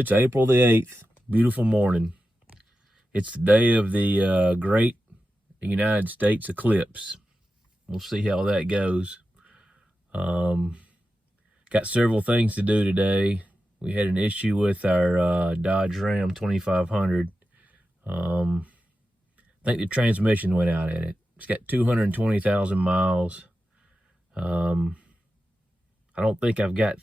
it's April the 8th. Beautiful morning. It's the day of the great United States eclipse. We'll see how that goes. Got several things to do today. We had an issue with our Dodge Ram 2500. I think the transmission went out in it. It's got 220,000 miles. I don't think I've got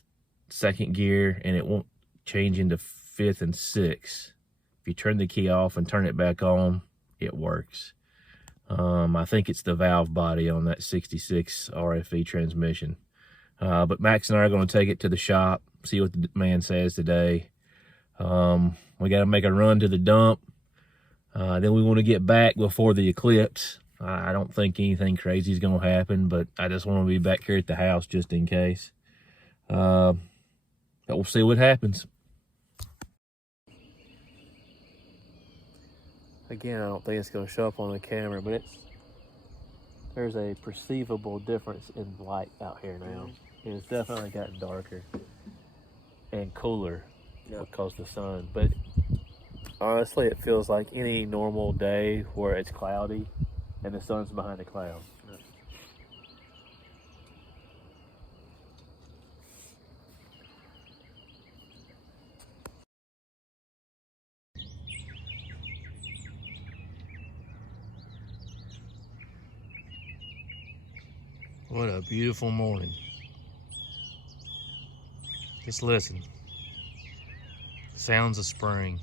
second gear, and it won't change into fifth and sixth. If you turn the key off and turn it back on, it works. I think it's the valve body on that 66 RFE transmission. But Max and I are going to take it to the shop, see what the man says today. We got to make a run to the dump. Then we want to get back before the eclipse. I don't think anything crazy is going to happen, but I just want to be back here at the house just in case. But we'll see what happens. Again, I don't think it's going to show up on the camera, but there's a perceivable difference in light out here now. And it's definitely gotten darker and cooler because of the sun. But honestly, it feels like any normal day where it's cloudy and the sun's behind the clouds. What a beautiful morning. Just listen. Sounds of spring.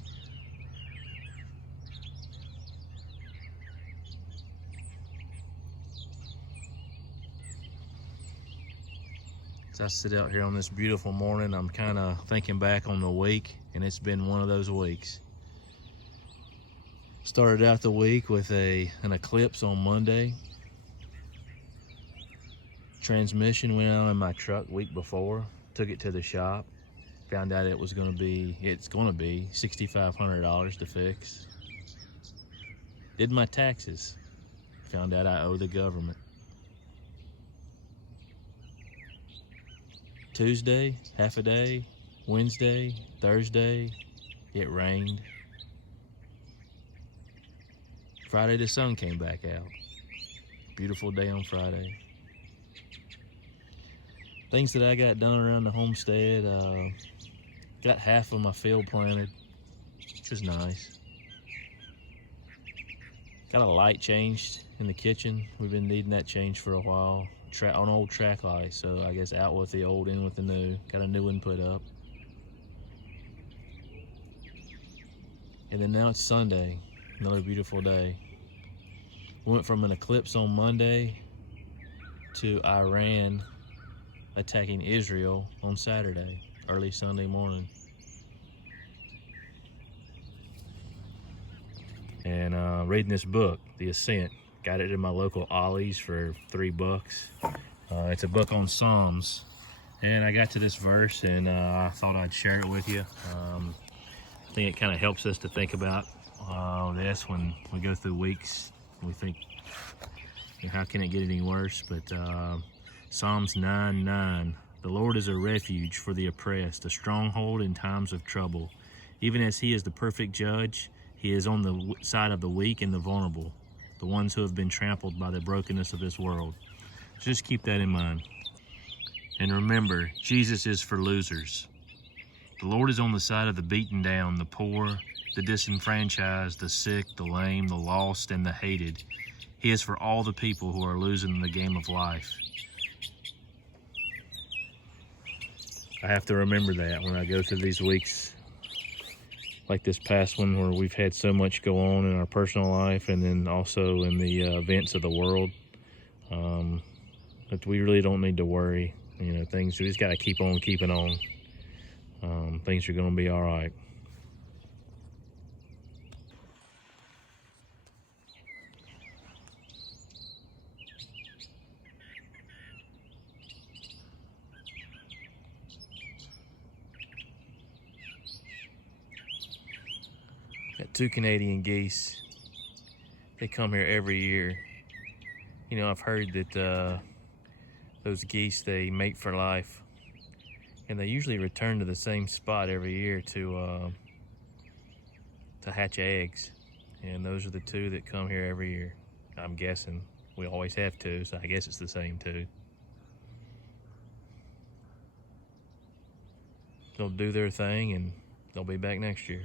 As I sit out here on this beautiful morning, I'm kind of thinking back on the week, and it's been one of those weeks. Started out the week with an eclipse on Monday. Transmission went out in my truck week before. Took it to the shop. Found out it's going to be $6,500 to fix. Did my taxes. Found out I owe the government. Tuesday, half a day. Wednesday, Thursday, it rained. Friday, the sun came back out. Beautiful day on Friday. Things that I got done around the homestead, got half of my field planted, which was nice. Got a light changed in the kitchen. We've been needing that change for a while. On old track light, so I guess out with the old, in with the new. Got a new one put up. And then now it's Sunday, another beautiful day. We went from an eclipse on Monday to Iran attacking Israel on Saturday, early Sunday morning. And reading this book, The Ascent. Got it in my local Ollie's for $3. It's a book on Psalms. And I got to this verse, and I thought I'd share it with you. I think it kind of helps us to think about this when we go through weeks. We think, how can it get any worse? But Psalms 9:9, the Lord is a refuge for the oppressed, a stronghold in times of trouble. Even as he is the perfect judge, he is on the side of the weak and the vulnerable, the ones who have been trampled by the brokenness of this world. So just keep that in mind. And remember, Jesus is for losers. The Lord is on the side of the beaten down, the poor, the disenfranchised, the sick, the lame, the lost, and the hated. He is for all the people who are losing the game of life. I have to remember that when I go through these weeks like this past one, where we've had so much go on in our personal life and then also in the events of the world. But we really don't need to worry. Things, we just got to keep on keeping on. Things are going to be all right. Got 2 Canadian geese. They come here every year. I've heard that those geese, they mate for life. And they usually return to the same spot every year to hatch eggs. And those are the two that come here every year. I'm guessing we always have two, so I guess it's the same two. They'll do their thing and they'll be back next year.